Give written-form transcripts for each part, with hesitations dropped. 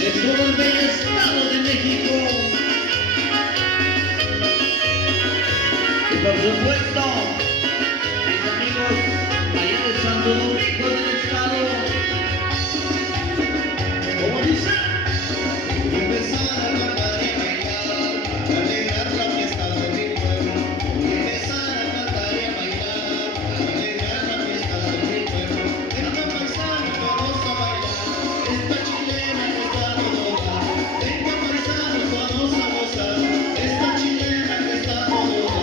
de todo el bello estado de México. Y por supuesto, mis amigos allá de Santo Domingo del Estado, como dice, Empezar a cantar y a bailar, alegrar la fiesta de mi pueblo. Empezar a cantar y a bailar, alegrar la fiesta de mi pueblo. Venga paisanos todos a bailar, esta chilena que está todo dar. Venga paisanos todos a gozar, esta chilena que está todo dar.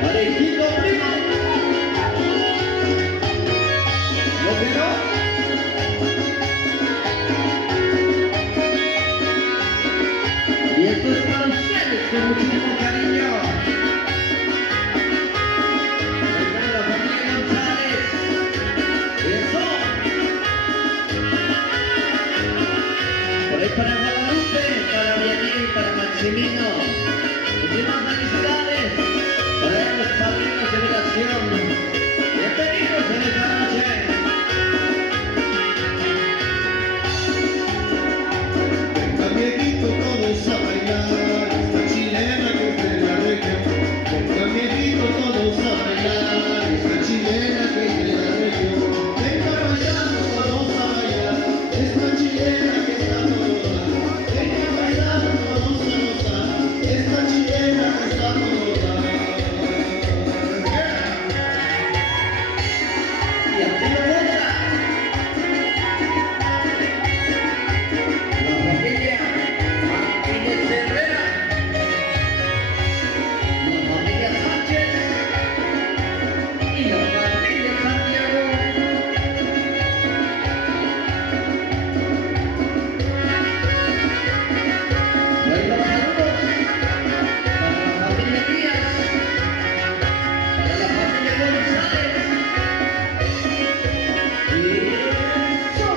parejito primo, ¿lo que no? Y esto es para ustedes con muchísimo cariño. Para la familia González. Eso. Por ahí para Guadalupe, para Vianney, para Maximino. Muchísimas felicidades para los padrinos de relación. Bienvenidos en esta noche. Venga viejito todos a bailar, esta chilena que es de la región. Venga viejito todos a bailar, esta chilena que es de la región. Venga paisanos todos a bailar, esta chilena que está todo dar. Venga paisanos todos a gozar, esta chilena que está todo dar. Y así lo goza. La familia Martínez Herrera. La familia Sánchez. Y la familia Santiago. Ahí los saludos para la familia Díaz, para la familia González. Y eso.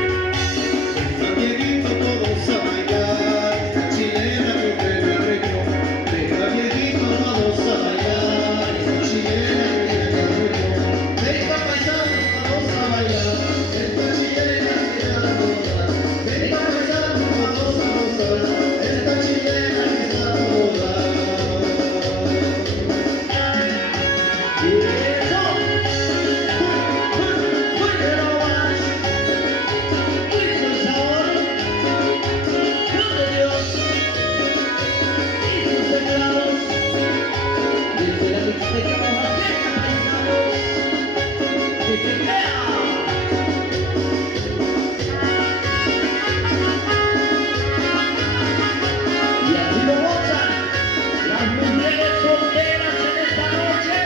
Venga viejito todos a bailar, esta chilena que es de la región. Venga viejito todos a bailar, esta chilena que es de la región. Venga paisanos todos a bailar, esta chilena que está todo dar. Venga paisanos todos a gozar, esta chilena que está todo dar. Y eso. Pero más. Hizo el sabor. Fruto de Dios. Y sus teclados. Desde la Mixteca Oaxaca, paisanos. Mixtecea. Y así lo gozan las mujeres solteras en esta noche.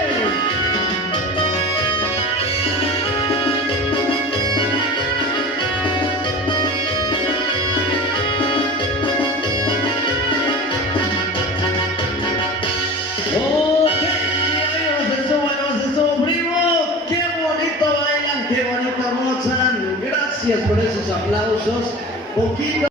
Ok, amigos, eso, primo. Qué bonito bailan, qué bonito gozan. Gracias por esos aplausos. Poquito.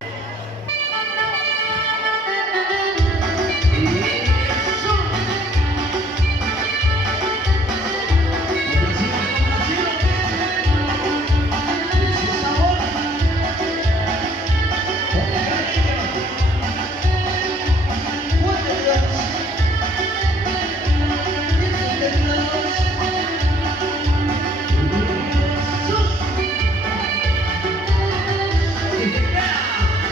Yeah!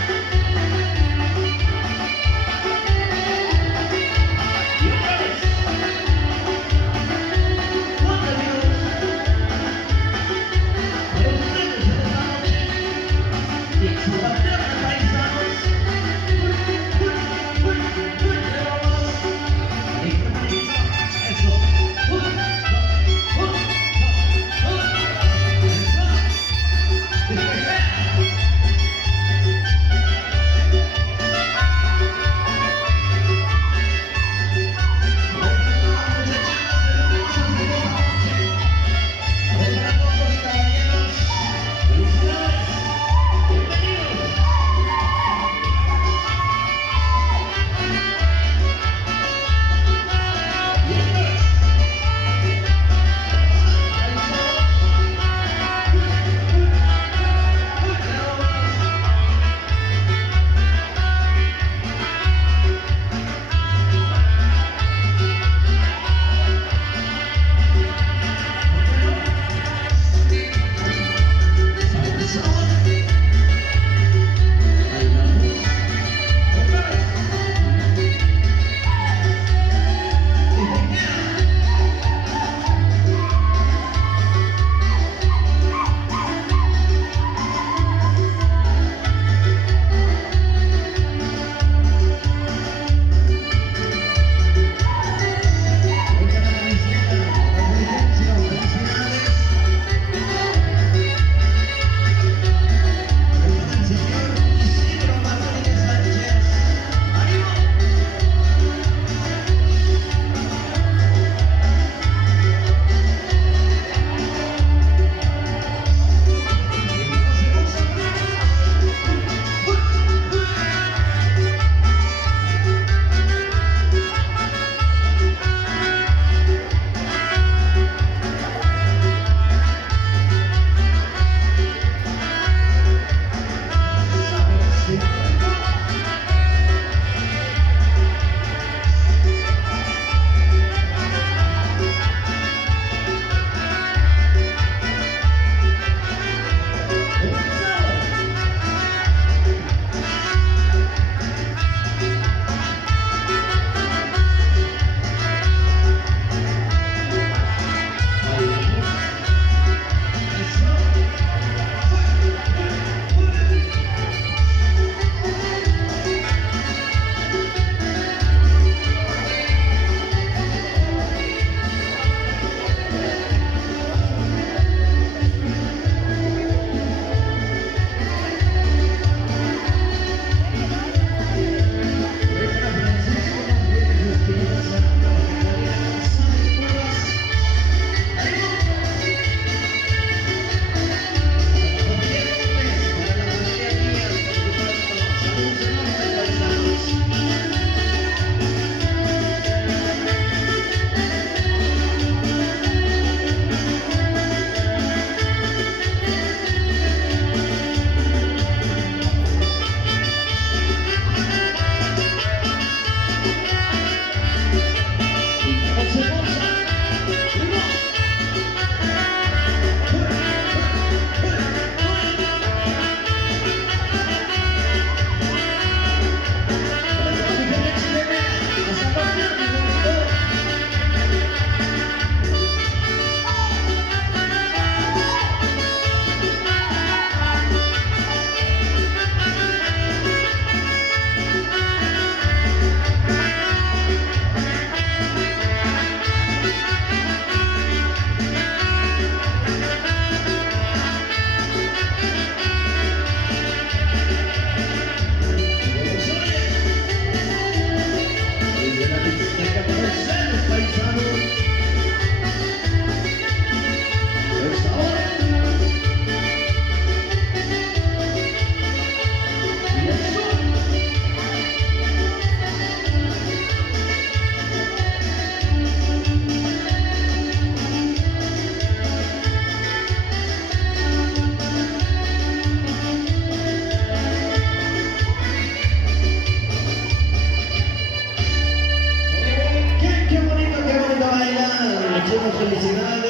felicidades.